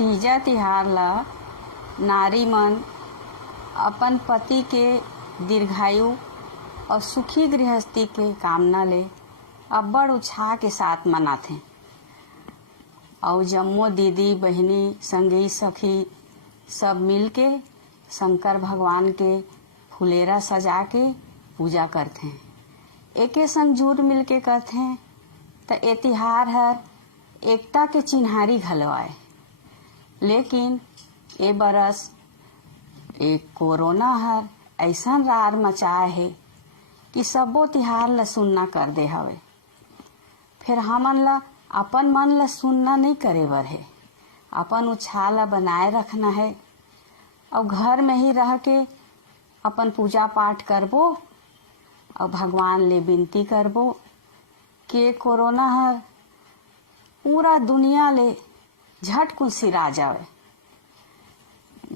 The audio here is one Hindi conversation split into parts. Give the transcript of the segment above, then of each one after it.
तीजा तिहार ला नारी मन अपन पति के दीर्घायु और सुखी गृहस्थी के कामना ले अब्बड़ उत्साह के साथ मनाथे। और जम्मो दीदी बहिनी संगी सखी सब मिलके शंकर भगवान के फुलेरा सजा के पूजा करथे। एके संग जुट मिलके करथे त ए तिहार हर एकता के चिन्हारी घलवाए। लेकिन ए बरस एक कोरोना हर ऐसा रार मचाए है कि सब्बो तिहार ला सुनना कर दे हवे। फिर हमन ला अपन मन ला सुनना नहीं करे बर है, अपन उत्साह ला बनाए रखना है और घर में ही रह के अपन पूजा पाठ करबो और भगवान ले विनती करबो कि कोरोना हर पूरा दुनिया ले झट कुल सिरा जावे।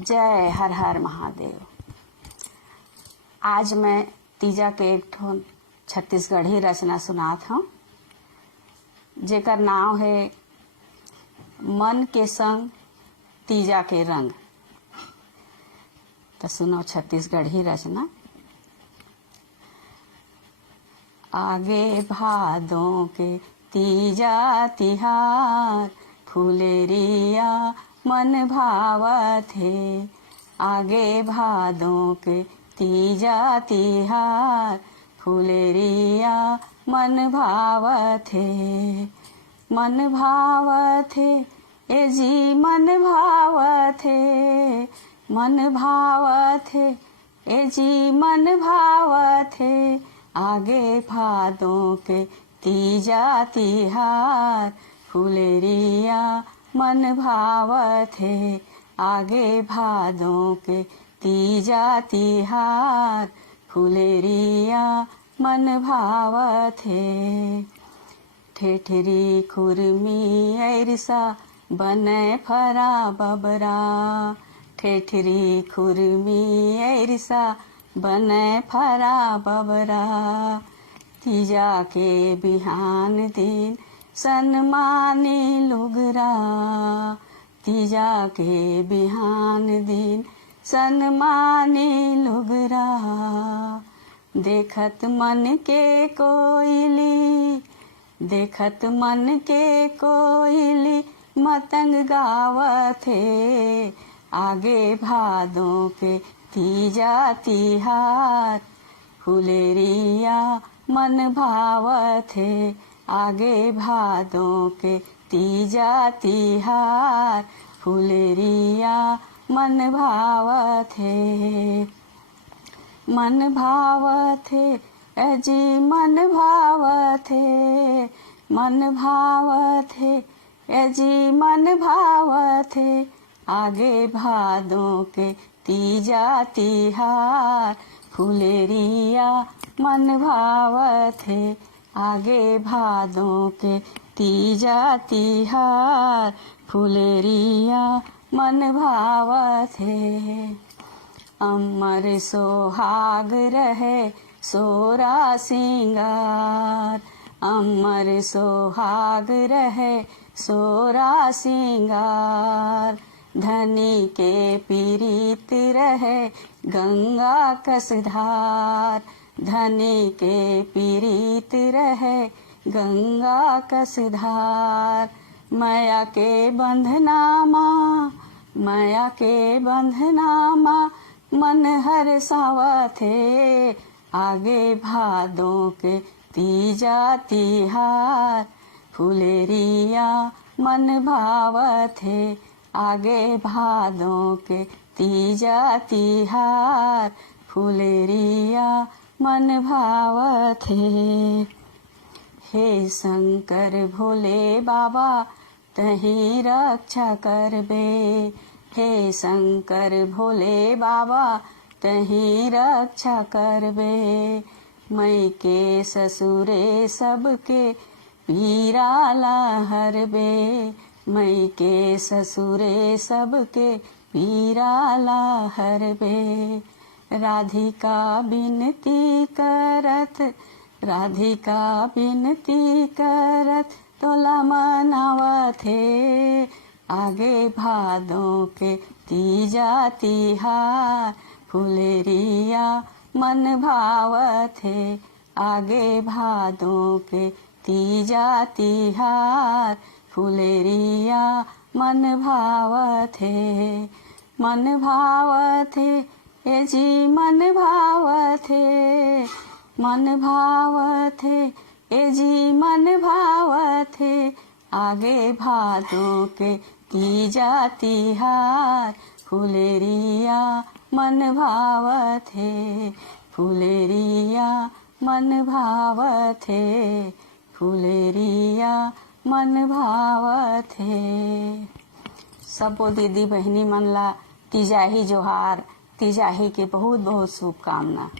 जय हर हर महादेव। आज मैं तीजा के एक ठो छत्तीसगढ़ी रचना सुनात हूँ जेकर नाम है मन के संग तीजा के रंग। तो सुनो छत्तीसगढ़ी रचना। आगे भादों के तीजा तिहार फुलेरिया मन भावत है। आगे भादों के तीजा तिहार फुलेरिया मन भावत है। मन भावत है ए जी मन भावत है। मन भावत है ए जी मन भावत है। आगे भादों के तीजा तिहार फुलेरिया मन भावत है। आगे भादों के तीजा तिहार फुलेरिया मन भावत है। ठेठरी खुरमी ऐरसा बने फरा बबरा। ठेठरी खुरमी ऐरसा बने फरा बबरा। तीजा के बिहान दिन सन्मानी लुगरा। तीजा के बिहान दिन सन्मानी लुगरा। देखत मन के कोयली, देखत मन के कोयली मतंग गावत है। आगे भादों के तीजा तिहार फुलेरिया मन भावत है। आगे भादों के तीजा तिहार फुलेरिया मन भावत है। मन भावत है अजी मन भावत है। मन भावत है अजी मन भावत है। आगे भादों के तीजा तिहार फुलेरिया मन भावत है। आगे भादों के तीजा तिहार फुलेरिया मन भावत है। अमर सोहाग रहे सोरा सिंगार। अमर सोहाग रहे सोरा सिंगार। धनी के पीरीत रहे गंगा कस धार। धनी के पीरीत रहे गंगा कस धार। माया के बंधनामा, माया के बंधनामा मन हर सावत है। आगे भादों के तीजा तिहार फुलेरिया मन भावत है। आगे भादों के तीजा तिहार फुलेरिया मन भावत है। हे शंकर भोले बाबा तही रक्षा करबे। हे शंकर भोले बाबा तही रक्षा करबे। मैं के ससुरे सबके पीरा ला हरबे। मैं के ससुरे सबके पीरा ला हरबे। राधिका बिनती करत, राधिका बिनती करत तोला मनावत हे। आगे भादों के तीजा तिहार फुलेरिया मन भावत है। आगे भादों के तीजा तिहार फुलेरिया मन भावत है। मन भावत है ए जी मन भावत है। मन भावत है ए जी मन भावत है। आगे भादों के तीजा तिहार फुलेरिया मन भावत है। फुलेरिया मन भावत है। फुलेरिया मन भावत है। सबो दीदी बहनी मन ला तीजाही जोहार। तीजाही के बहुत बहुत शुभकामना।